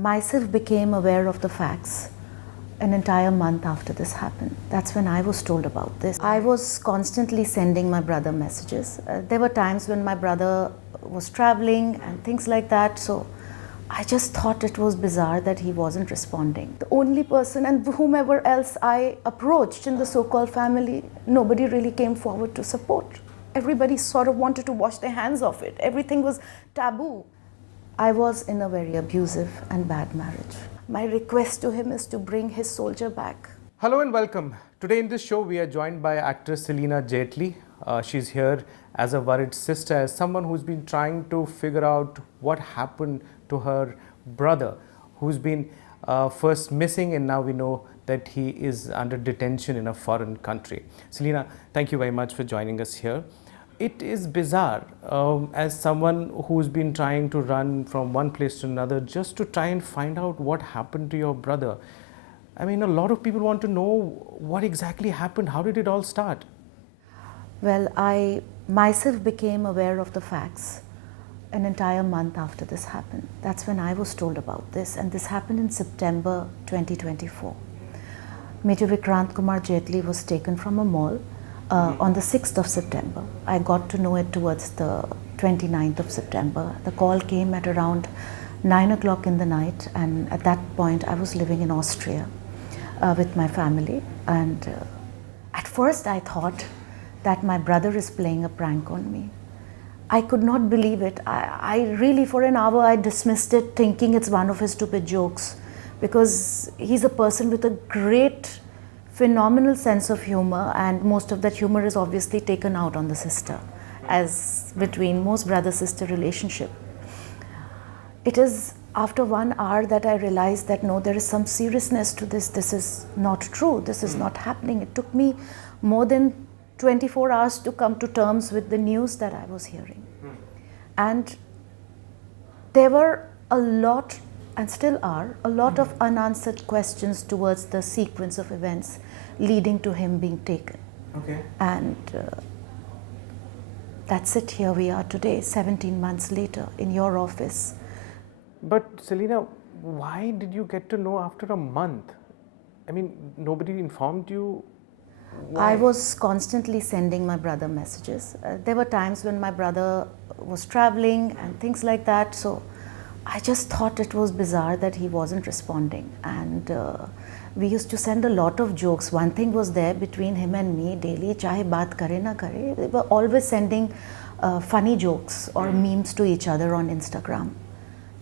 myself became aware of the facts an entire month after this happened. That's when I was told about this. I was constantly sending my brother messages. There were times when my brother was traveling and things like that, so I just thought it was bizarre that he wasn't responding. The only person and whomever else I approached in the so-called family, nobody really came forward to support. Everybody sort of wanted to wash their hands off it. Everything was taboo. I was in a very abusive and bad marriage. My request to him is to bring his soldier back. Hello and welcome. Today in this show we are joined by actress Celina Jaitly. She's here as a worried sister, as someone who's been trying to figure out what happened to her brother, who's been first missing, and now we know that he is under detention in a foreign country. Celina, thank you very much for joining us here. It is bizarre, as someone who's been trying to run from one place to another just to try and find out what happened to your brother. I mean, a lot of people want to know what exactly happened. How did it all start? Well, I myself became aware of the facts an entire month after this happened. That's when I was told about this, and this happened in September 2024. Major Vikrant Kumar Jaitly was taken from a mall on the 6th of September. I got to know it towards the 29th of September. The call came at around 9 o'clock in the night, and at that point I was living in Austria with my family, and at first I thought that my brother is playing a prank on me. I could not believe it. I really, for an hour, I dismissed it, thinking it's one of his stupid jokes, because he's a person with a great, phenomenal sense of humor, and most of that humor is obviously taken out on the sister, as between most brother-sister relationship. It is after 1 hour that I realized that no, there is some seriousness to this. This is not true. This is not happening. It took me more than 24 hours to come to terms with the news that I was hearing. And there were a lot, and still are, a lot of unanswered questions towards the sequence of events leading to him being taken. Okay. And that's it. Here we are today, 17 months later, in your office. But Celina, why did you get to know after a month? I mean, nobody informed you? Why? I was constantly sending my brother messages. There were times when my brother was traveling and things like that, so I just thought it was bizarre that he wasn't responding. And we used to send a lot of jokes. One thing was there between him and me daily, chahe baat kare na kare. We were always sending funny jokes or memes to each other on Instagram.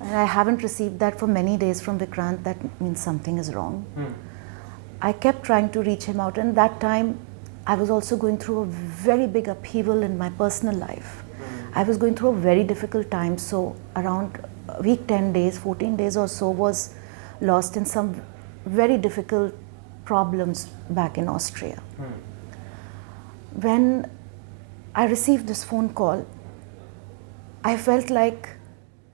And I haven't received that for many days from Vikrant. That means something is wrong. I kept trying to reach him out, and that time I was also going through a very big upheaval in my personal life. I was going through a very difficult time, so around a week, 10 days, 14 days or so was lost in some very difficult problems back in Austria. When I received this phone call, I felt like,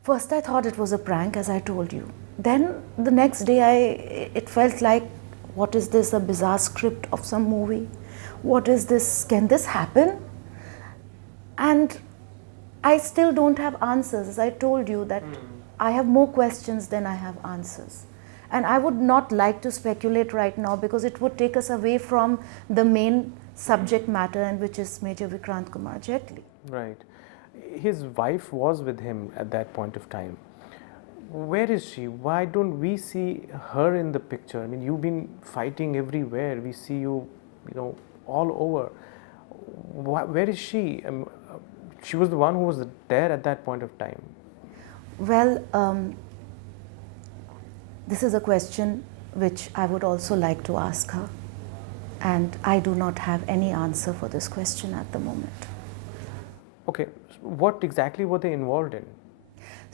first I thought it was a prank, as I told you. Then the next day it felt like, what is this, a bizarre script of some movie? What is this? Can this happen? And I still don't have answers. As I told you that I have more questions than I have answers. And I would not like to speculate right now, because it would take us away from the main subject matter, and which is Major Vikrant Kumar Jaitly. Right. His wife was with him at that point of time. Where is she? Why don't we see her in the picture? I mean, you've been fighting everywhere. We see you, all over. Where is she? She was the one who was there at that point of time. Well, this is a question which I would also like to ask her. And I do not have any answer for this question at the moment. Okay, what exactly were they involved in?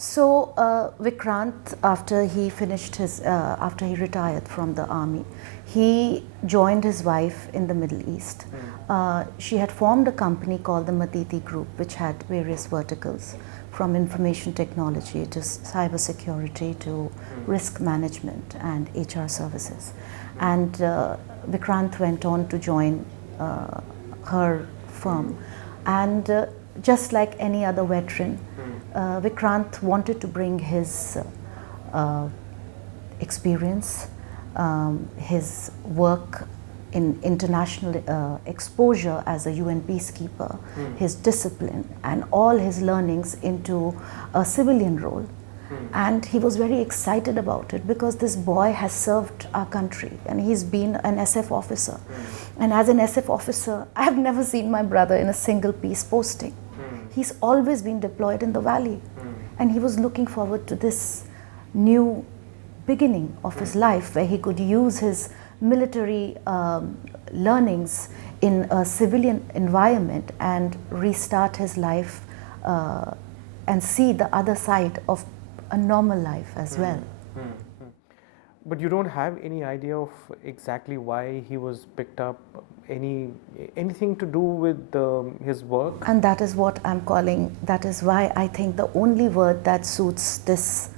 So Vikrant, after he finished his, after he retired from the army, he joined his wife in the Middle East. She had formed a company called the Matiti Group, which had various verticals, from information technology to cyber security to risk management and HR services. And Vikrant went on to join her firm. And just like any other veteran, Vikrant wanted to bring his experience, his work in international exposure as a UN peacekeeper, his discipline and all his learnings into a civilian role. And he was very excited about it because this boy has served our country and he's been an SF officer. And as an SF officer, I have never seen my brother in a single peace posting. He's always been deployed in the valley. And he was looking forward to this new beginning of his life where he could use his military learnings in a civilian environment and restart his life and see the other side of a normal life as well. But you don't have any idea of exactly why he was picked up, anything to do with his work? And that is what I'm calling, that is why I think the only word that suits this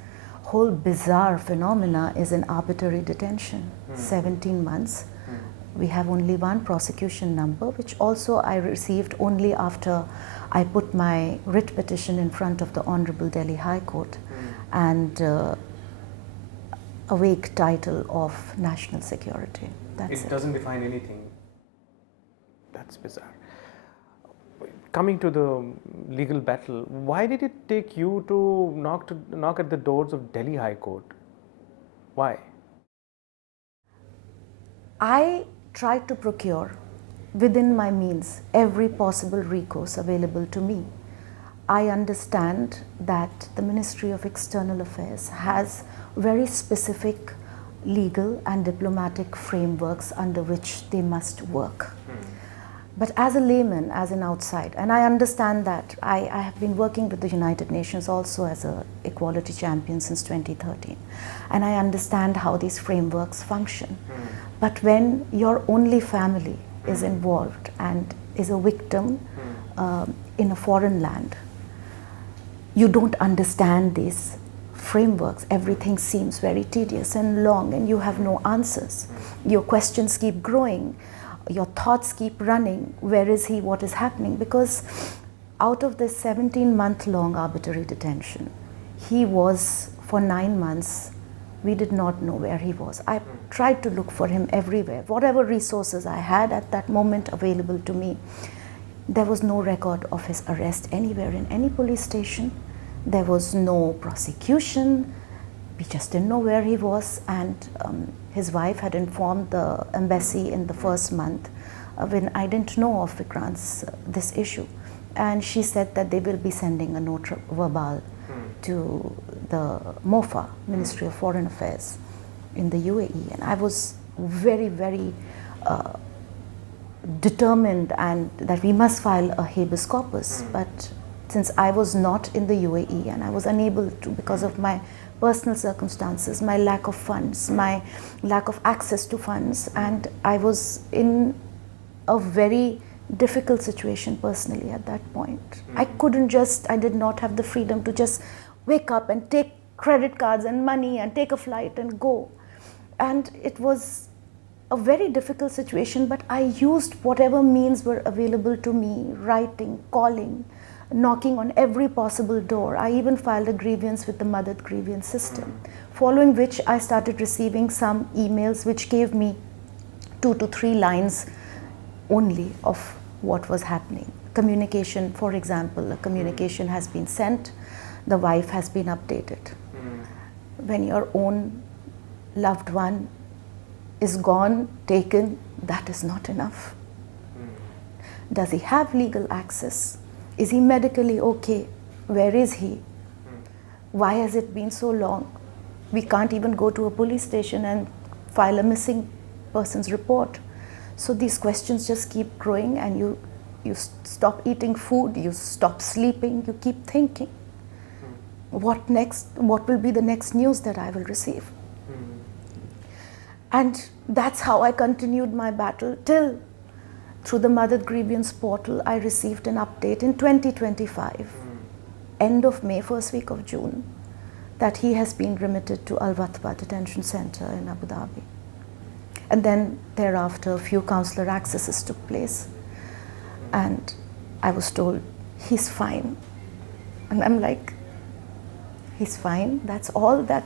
whole bizarre phenomena is an arbitrary detention. 17 months. We have only one prosecution number, which also I received only after I put my writ petition in front of the Honorable Delhi High Court and a vague title of national security. That's it. It doesn't define anything. That's bizarre. Coming to the legal battle, why did it take you to knock at the doors of Delhi High Court? Why? I tried to procure within my means every possible recourse available to me. I understand that the Ministry of External Affairs has very specific legal and diplomatic frameworks under which they must work. But as a layman, as an outside, and I understand that I have been working with the United Nations also as an equality champion since 2013, and I understand how these frameworks function. But when your only family is involved and is a victim in a foreign land, you don't understand these frameworks. Everything seems very tedious and long and you have no answers. Your questions keep growing. Your thoughts keep running. Where is he? What is happening? Because out of this 17-month-long arbitrary detention, he was for 9 months, we did not know where he was. I tried to look for him everywhere. Whatever resources I had at that moment available to me, there was no record of his arrest anywhere in any police station. There was no prosecution. We just didn't know where he was, and his wife had informed the embassy in the first month when I didn't know of Vikrant's this issue, and she said that they will be sending a note verbal to the MOFA, Ministry of Foreign Affairs in the UAE, and I was very, very determined and that we must file a habeas corpus, but since I was not in the UAE and I was unable to because of my personal circumstances, my lack of funds, my lack of access to funds, and I was in a very difficult situation personally at that point. I did not have the freedom to just wake up and take credit cards and money and take a flight and go. And it was a very difficult situation, but I used whatever means were available to me, writing, calling, knocking on every possible door. I even filed a grievance with the Madad grievance system, following which I started receiving some emails which gave me 2 to 3 lines only of what was happening. Communication, for example, a communication has been sent, the wife has been updated. When your own loved one is gone, taken, that is not enough. Does he have legal access? Is he medically okay? Where is he? Why has it been so long? We can't even go to a police station and file a missing person's report. So these questions just keep growing, and you stop eating food, you stop sleeping, you keep thinking, what next? What will be the next news that I will receive? And that's how I continued my battle till through the Madad grievance portal, I received an update in 2025, end of May, first week of June, that he has been remitted to Wathba Detention Center in Abu Dhabi. And then thereafter, a few consular accesses took place. And I was told, he's fine. And I'm like, he's fine? That's all that?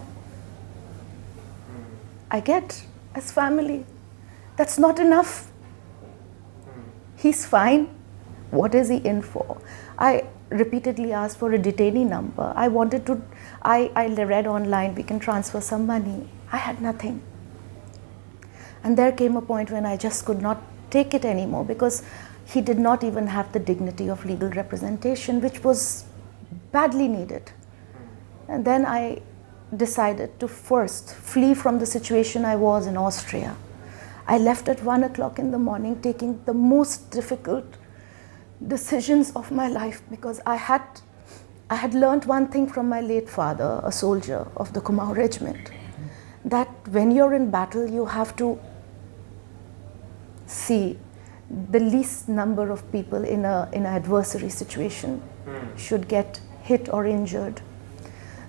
I get as family. That's not enough. He's fine. What is he in for? I repeatedly asked for a detainee number. I read online, we can transfer some money. I had nothing. And there came a point when I just could not take it anymore, because he did not even have the dignity of legal representation, which was badly needed. And then I decided to first flee from the situation I was in Austria. I left at 1 o'clock in the morning, taking the most difficult decisions of my life, because I had learned one thing from my late father, a soldier of the Kumar regiment, that when you're in battle, you have to see the least number of people in an adversary situation should get hit or injured.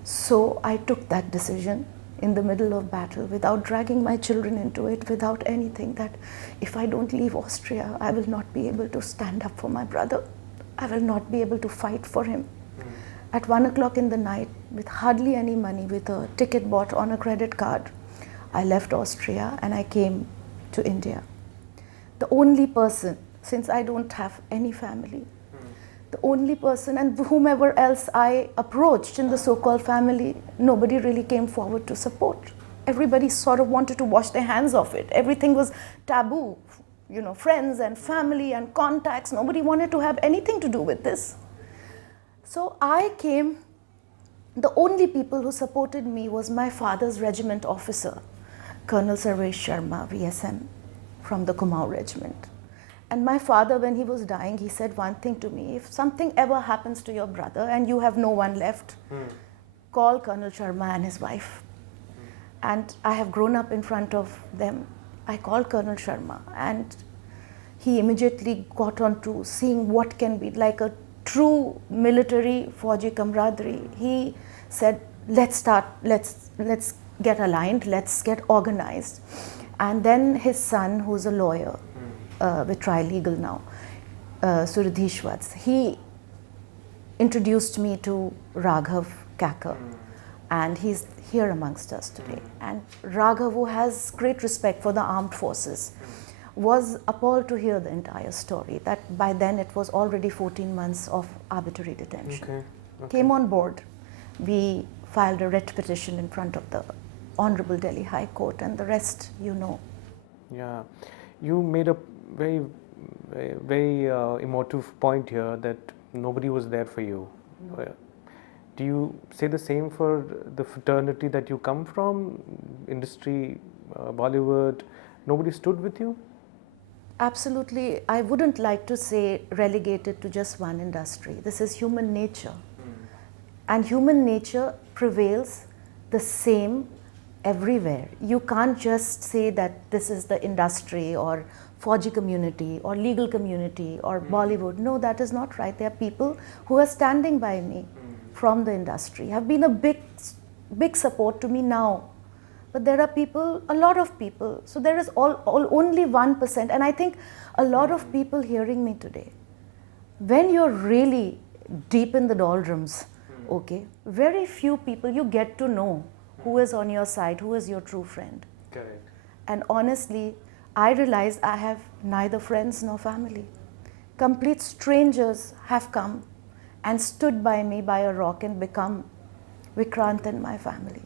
So I took that decision in the middle of battle, without dragging my children into it, without anything, that if I don't leave Austria, I will not be able to stand up for my brother. I will not be able to fight for him. At 1 o'clock in the night, with hardly any money, with a ticket bought on a credit card, I left Austria and I came to India. The only person, since I don't have any family, the only person, and whomever else I approached in the so-called family, nobody really came forward to support. Everybody sort of wanted to wash their hands of it. Everything was taboo, you know, friends and family and contacts. Nobody wanted to have anything to do with this. So I came. The only people who supported me was my father's regiment officer, Colonel Sarvesh Sharma, VSM, from the Kumar regiment. And my father, when he was dying, he said one thing to me: if something ever happens to your brother and you have no one left, call Colonel Sharma and his wife. And I have grown up in front of them. I called Colonel Sharma, and he immediately got on to seeing what can be like a true military Fauji camaraderie. He said, let's get aligned, let's get organized. And then his son, who's a lawyer, with trilegal now, Suradhish Vats, he introduced me to Raghav Kakar, and he's here amongst us today. And Raghav, who has great respect for the armed forces, was appalled to hear the entire story, that by then it was already 14 months of arbitrary detention. Came on board. We filed a writ petition in front of the Honorable Delhi High Court, and the rest you know. Yeah, you made a very emotive point here, that nobody was there for you. Do you say the same for the fraternity that you come from, industry, Bollywood? Nobody stood with you? Absolutely. I wouldn't like to say relegated to just one industry. This is human nature. And human nature prevails the same everywhere. You can't just say that this is the industry or Fauji community or legal community or Bollywood. No, that is not right. There are people who are standing by me from the industry, have been a big support to me now. But there are people, a lot of people. So there is only 1%. And I think a lot of people hearing me today, when you're really deep in the doldrums, okay, very few people you get to know who is on your side, who is your true friend. Correct. And honestly, I realized I have neither friends nor family. Complete strangers have come and stood by me by a rock and become Vikrant and my family.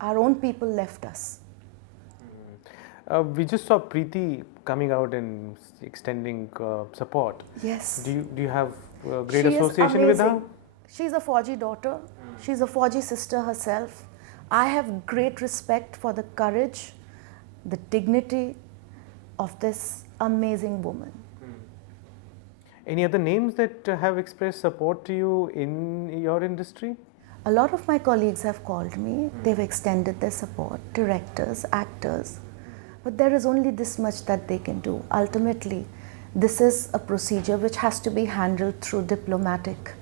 Our own people left us. We just saw Preity coming out and extending support. Yes. Do you have great She association with her? She's a Fauji daughter. She's a Fauji sister herself. I have great respect for the courage, the dignity of this amazing woman. Any other names that have expressed support to you in your industry? A lot of my colleagues have called me. They've extended their support, directors, actors. But there is only this much that they can do. Ultimately, this is a procedure which has to be handled through diplomatic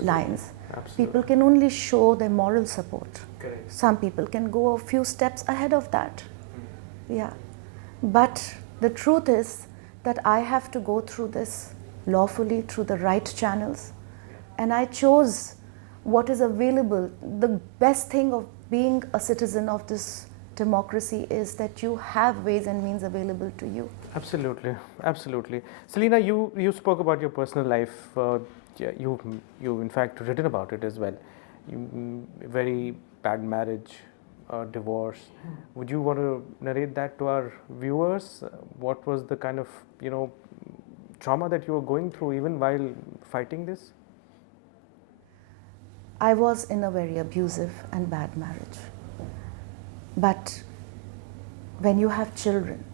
lines. Absolutely. People can only show their moral support. Correct. Some people can go a few steps ahead of that. Yeah. But the truth is that I have to go through this lawfully, through the right channels. And I chose what is available. The best thing of being a citizen of this democracy is that you have ways and means available to you. Absolutely, absolutely. Celina, you spoke about your personal life. Yeah, you in fact written about it as well. Very bad marriage, divorce. Would you want to narrate that to our viewers? What was the kind of trauma that you were going through even while fighting this? I was in a very abusive and bad marriage. But when you have children,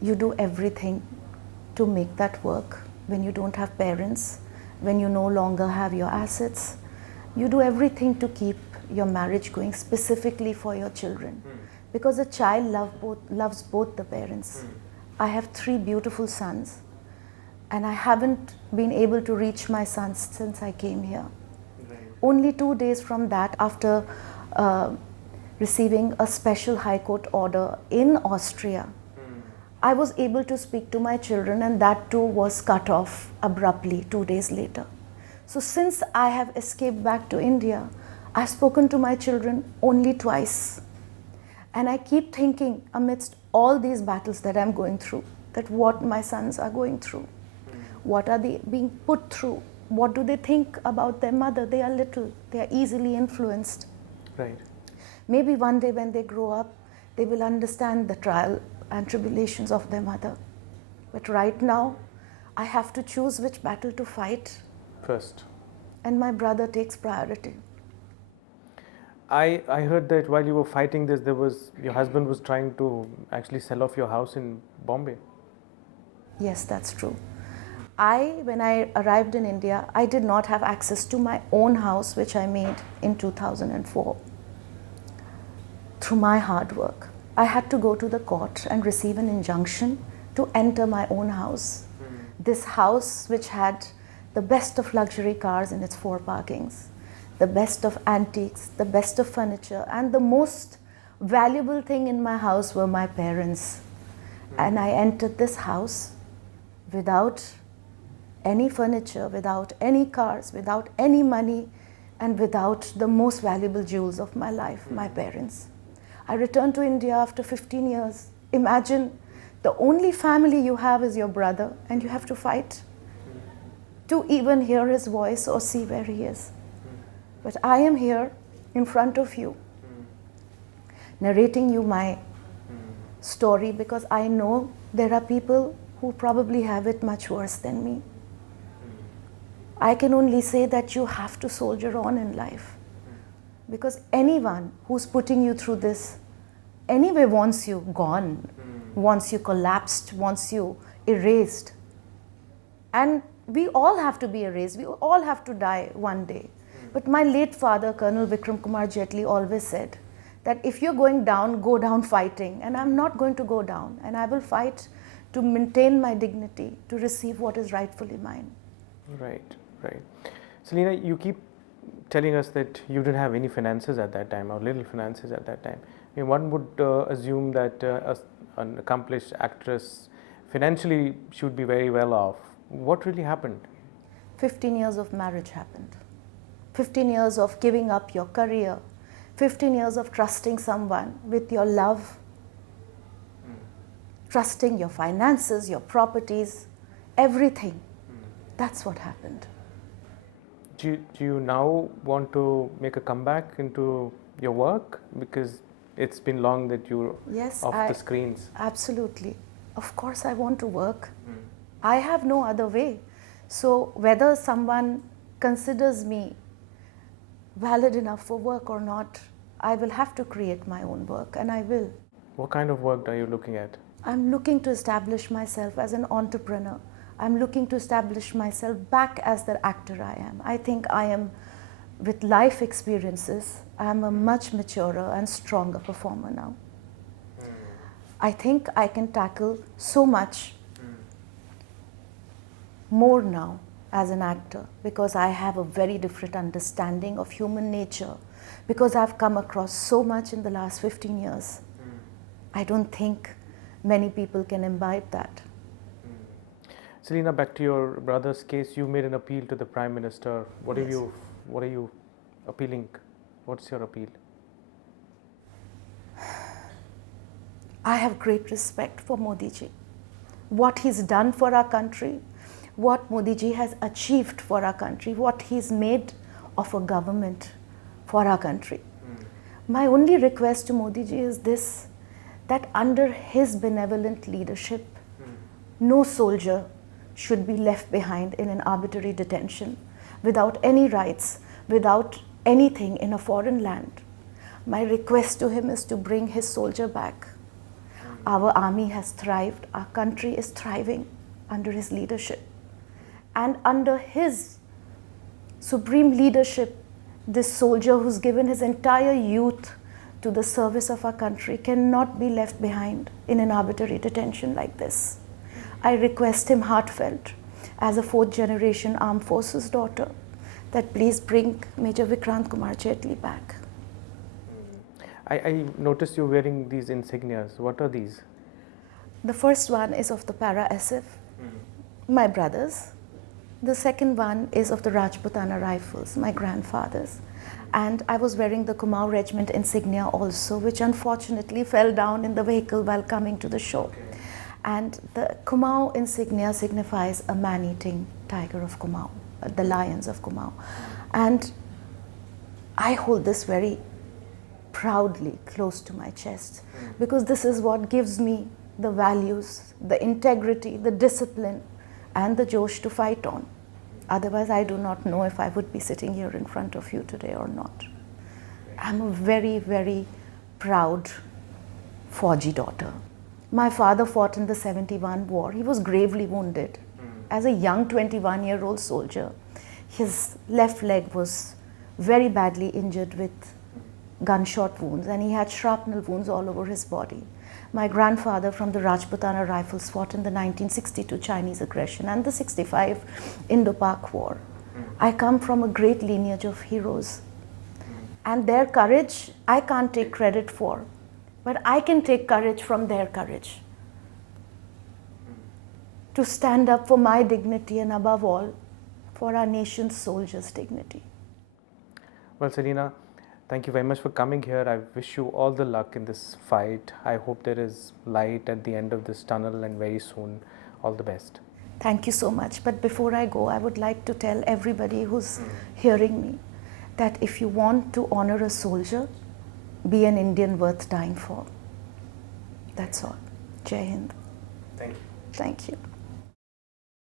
you do everything to make that work. When you don't have parents, when you no longer have your assets, you do everything to keep your marriage going, specifically for your children. Because a child loves both the parents. I have 3 beautiful sons, and I haven't been able to reach my sons since I came here. Only 2 days from that, after receiving a special High Court order in Austria, I was able to speak to my children, and that too was cut off abruptly 2 days later. So since I have escaped back to India, I've spoken to my children only twice. And I keep thinking, amidst all these battles that I'm going through, that what my sons are going through. What are they being put through? What do they think about their mother? They are little, they are easily influenced. Right. Maybe one day when they grow up, they will understand the trial and tribulations of their mother. But right now, I have to choose which battle to fight. First. And my brother takes priority. I heard that while you were fighting this, your husband was trying to actually sell off your house in Bombay. Yes, that's true. When I arrived in India, I did not have access to my own house, which I made in 2004 through my hard work. I had to go to the court and receive an injunction to enter my own house. This house, which had the best of luxury cars in its 4 parkings, the best of antiques, the best of furniture, and the most valuable thing in my house were my parents. And I entered this house without any furniture, without any cars, without any money, and without the most valuable jewels of my life, my parents. I returned to India after 15 years. Imagine the only family you have is your brother, and you have to fight to even hear his voice or see where he is. But I am here in front of you, narrating you my story, because I know there are people who probably have it much worse than me. I can only say that you have to soldier on in life, because anyone who's putting you through this anyway wants you gone, wants you collapsed, wants you erased. And we all have to be erased, we all have to die one day. But my late father, Colonel Vikrant Kumar Jaitly, always said that if you're going down, go down fighting. And I'm not going to go down, and I will fight to maintain my dignity, to receive what is rightfully mine. Right, right. Celina, you keep telling us that you didn't have any finances at that time, or little finances at that time. I mean, one would assume that an accomplished actress financially should be very well off. What really happened? 15 years of marriage happened. 15 years of giving up your career. 15 years of trusting someone with your love. Trusting your finances, your properties, everything. That's what happened. Do you now want to make a comeback into your work? Because it's been long that you're off the screens. Absolutely. Of course I want to work. I have no other way. So whether someone considers me valid enough for work or not, I will have to create my own work, and I will. What kind of work are you looking at? I'm looking to establish myself as an entrepreneur. I'm looking to establish myself back as the actor I am. I think I am, with life experiences, I am a much maturer and stronger performer now. I think I can tackle so much more now as an actor, because I have a very different understanding of human nature, because I've come across so much in the last 15 years. I don't think many people can imbibe that. Celina, back to your brother's case, you made an appeal to the Prime Minister. What are you appealing? What's your appeal? I have great respect for Modi ji. What he's done for our country, what Modi ji has achieved for our country, what he's made of a government for our country. My only request to Modi ji is this, that under his benevolent leadership, no soldier should be left behind in an arbitrary detention without any rights, without anything in a foreign land. My request to him is to bring his soldier back. Our army has thrived, our country is thriving under his leadership. And under his supreme leadership, this soldier who's given his entire youth to the service of our country cannot be left behind in an arbitrary detention like this. I request him heartfelt, as a fourth generation armed forces daughter, that please bring Major Vikrant Kumar Jaitly back. I noticed you wearing these insignias. What are these? The first one is of the Para SF, my brothers. The second one is of the Rajputana Rifles, my grandfathers. And I was wearing the Kumaon Regiment insignia also, which unfortunately fell down in the vehicle while coming to the show. And the Kumaon insignia signifies a man-eating tiger of Kumaon, the lions of Kumaon. And I hold this very proudly close to my chest, because this is what gives me the values, the integrity, the discipline, and the josh to fight on. Otherwise, I do not know if I would be sitting here in front of you today or not. I'm a very, very proud Fauji daughter. My father fought in the 71 war. He was gravely wounded. As a young 21-year-old soldier, his left leg was very badly injured with gunshot wounds, and he had shrapnel wounds all over his body. My grandfather from the Rajputana Rifles fought in the 1962 Chinese aggression and the 65 Indo-Pak War. I come from a great lineage of heroes, and their courage I can't take credit for, but I can take courage from their courage to stand up for my dignity and above all for our nation's soldiers' dignity. Well, Celina, thank you very much for coming here. I wish you all the luck in this fight. I hope there is light at the end of this tunnel, and very soon. All the best. Thank you so much. But before I go, I would like to tell everybody who's hearing me that if you want to honor a soldier, be an Indian worth dying for. That's all. Jai Hind. Thank you. Thank you.